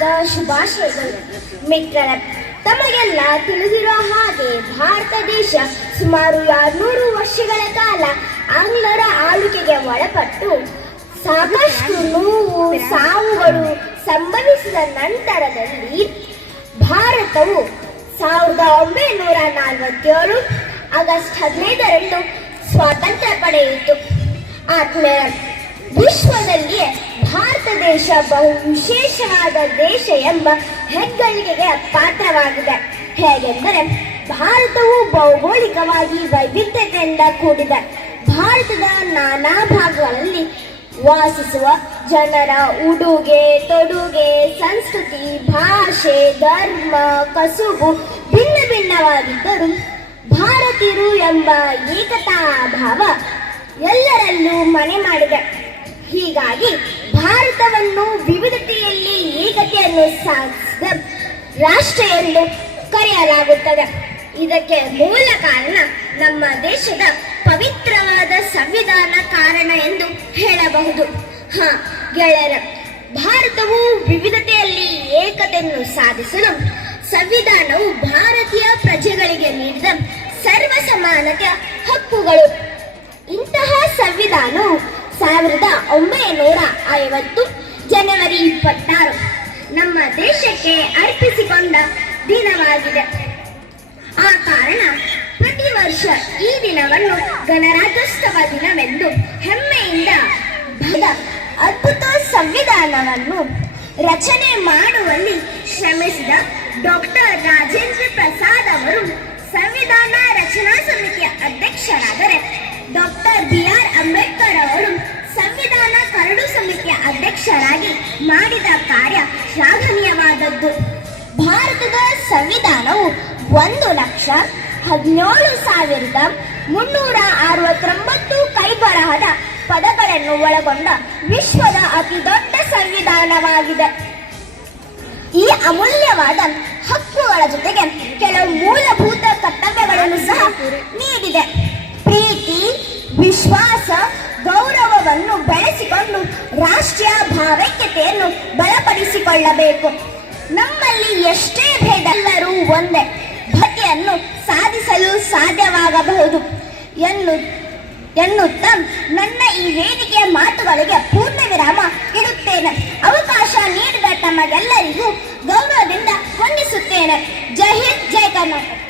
ಹಾರ್ದಿಕ ಶುಭಾಶಯಗಳು. ಮಿತ್ರರ, ತಮಗೆಲ್ಲ ತಿಳಿದಿರೋ ಹಾಗೆ ಭಾರತ ದೇಶ ಸುಮಾರು ಆರ್ನೂರು ವರ್ಷಗಳ ಕಾಲ ಆಂಗ್ಲರ ಆಳ್ವಿಕೆಗೆ ಒಳಪಟ್ಟು ಸಾಕಷ್ಟು ನೋವು, ಸಾವುಗಳು ಸಂಭವಿಸಿದ ನಂತರದಲ್ಲಿ ಭಾರತವು ಸಾವಿರದ ಒಂಬೈನೂರ ನಲವತ್ತೇಳು ಆಗಸ್ಟ್ ಹದಿನೈದರಂದು ಸ್ವಾತಂತ್ರ್ಯ ಪಡೆಯಿತು. ಭಾರತ ದೇಶ ಬಹು ವಿಶೇಷವಾದ ದೇಶ ಎಂಬ ಹೆಗ್ಗಳಿಕೆಗೆ ಪಾತ್ರವಾಗಿದೆ. ಹೇಗೆಂದರೆ, ಭಾರತವು ಭೌಗೋಳಿಕವಾಗಿ ವೈವಿಧ್ಯತೆಯಿಂದ ಕೂಡಿದೆ. ಭಾರತದ ನಾನಾ ಭಾಗಗಳಲ್ಲಿ ವಾಸಿಸುವ ಜನರ ಉಡುಗೆ, ತೊಡುಗೆ, ಸಂಸ್ಕೃತಿ, ಭಾಷೆ, ಧರ್ಮ, ಕಸುಬು ಭಿನ್ನ ಭಿನ್ನವಾಗಿದ್ದರೂ ಭಾರತೀಯರು ಎಂಬ ಏಕತಾ ಭಾವ ಎಲ್ಲರಲ್ಲೂ ಮನೆ ಮಾಡಿದೆ. ಹೀಗಾಗಿ ಭಾರತವನ್ನು ವಿವಿಧತೆಯಲ್ಲಿ ಏಕತೆಯನ್ನು ಸಾಧಿಸಿದ ರಾಷ್ಟ್ರ ಎಂದು ಕರೆಯಲಾಗುತ್ತದೆ. ಇದಕ್ಕೆ ಮೂಲ ಕಾರಣ ನಮ್ಮ ದೇಶದ ಪವಿತ್ರವಾದ ಸಂವಿಧಾನ ಕಾರಣ ಎಂದು ಹೇಳಬಹುದು. ಹ, ಗೆಳೆಯರ, ಭಾರತವು ವಿವಿಧತೆಯಲ್ಲಿ ಏಕತೆಯನ್ನು ಸಾಧಿಸಲು ಸಂವಿಧಾನವು ಭಾರತೀಯ ಪ್ರಜೆಗಳಿಗೆ ನೀಡಿದ ಸರ್ವ ಸಮಾನತೆಯ ಹಕ್ಕುಗಳು. ಇಂತಹ ಸಂವಿಧಾನವು ಸಾವಿರದ ಒಂಬೈನೂರ ಐವತ್ತು ಜನವರಿ ಇಪ್ಪತ್ತಾರು. ನಮ್ಮ ದೇಶಕ್ಕೆ ಅರ್ಪಿಸಿಕೊಂಡ ದಿನವಾಗಿದೆ. ಆ ಕಾರಣ ಪ್ರತಿ ವರ್ಷ ಈ ದಿನವನ್ನು ಗಣರಾಜ್ಯೋತ್ಸವ ದಿನವೆಂದು ಹೆಮ್ಮೆಯಿಂದ ಅದ್ಭುತ ಸಂವಿಧಾನವನ್ನು ರಚನೆ ಮಾಡುವಲ್ಲಿ ಶ್ರಮಿಸಿದ doctor Rajendra B R Ambedkar ಅವರು ಸಂವಿಧಾನ ಕರಡು ಸಮಿತಿಯ ಅಧ್ಯಕ್ಷರಾಗಿ ಮಾಡಿದ ಕಾರ್ಯ ಶ್ಲಾಘನೀಯವಾದದ್ದು. ಭಾರತದ ಸಂವಿಧಾನವು ಒಂದು ಲಕ್ಷ ಹದಿನೇಳು ಸಾವಿರದ ಮುನ್ನೂರ ಅರವತ್ತೊಂಬತ್ತು ಕೈಬರಹದ ಪದಗಳನ್ನು ಒಳಗೊಂಡ ವಿಶ್ವದ ಅತಿ ದೊಡ್ಡ ಸಂವಿಧಾನವಾಗಿದೆ. ಈ ಅಮೂಲ್ಯವಾದ ಹಕ್ಕುಗಳ ಜೊತೆಗೆ ಕೆಲವು ಮೂಲಭೂತ ಕರ್ತವ್ಯಗಳನ್ನು ಸಹ ನೀಡಿದೆ. ವಿಶ್ವಾಸ, ಗೌರವವನ್ನು ಬೆಳೆಸಿಕೊಂಡು ರಾಷ್ಟ್ರೀಯ ಭಾವೈಕ್ಯತೆಯನ್ನು ಬಲಪಡಿಸಿಕೊಳ್ಳಬೇಕು. ನಮ್ಮಲ್ಲಿ ಎಷ್ಟೇ ಭೇದ ಎಲ್ಲರೂ ಒಂದೇ ಭಕ್ತಿಯನ್ನು ಸಾಧಿಸಲು ಸಾಧ್ಯವಾಗಬಹುದು ಎನ್ನು ಎನ್ನುತ್ತ ನನ್ನ ಈ ವೇದಿಕೆಯ ಮಾತುಗಳಿಗೆ ಪೂರ್ಣ ವಿರಾಮ ಇಡುತ್ತೇನೆ. ಅವಕಾಶ ನೀಡಿದ ತಮಗೆಲ್ಲರಿಗೂ ಗೌರವದಿಂದ ವಂದಿಸುತ್ತೇನೆ. ಜೈ ಹಿಂದ್, ಜೈ ಕರ್ನಾಟಕ.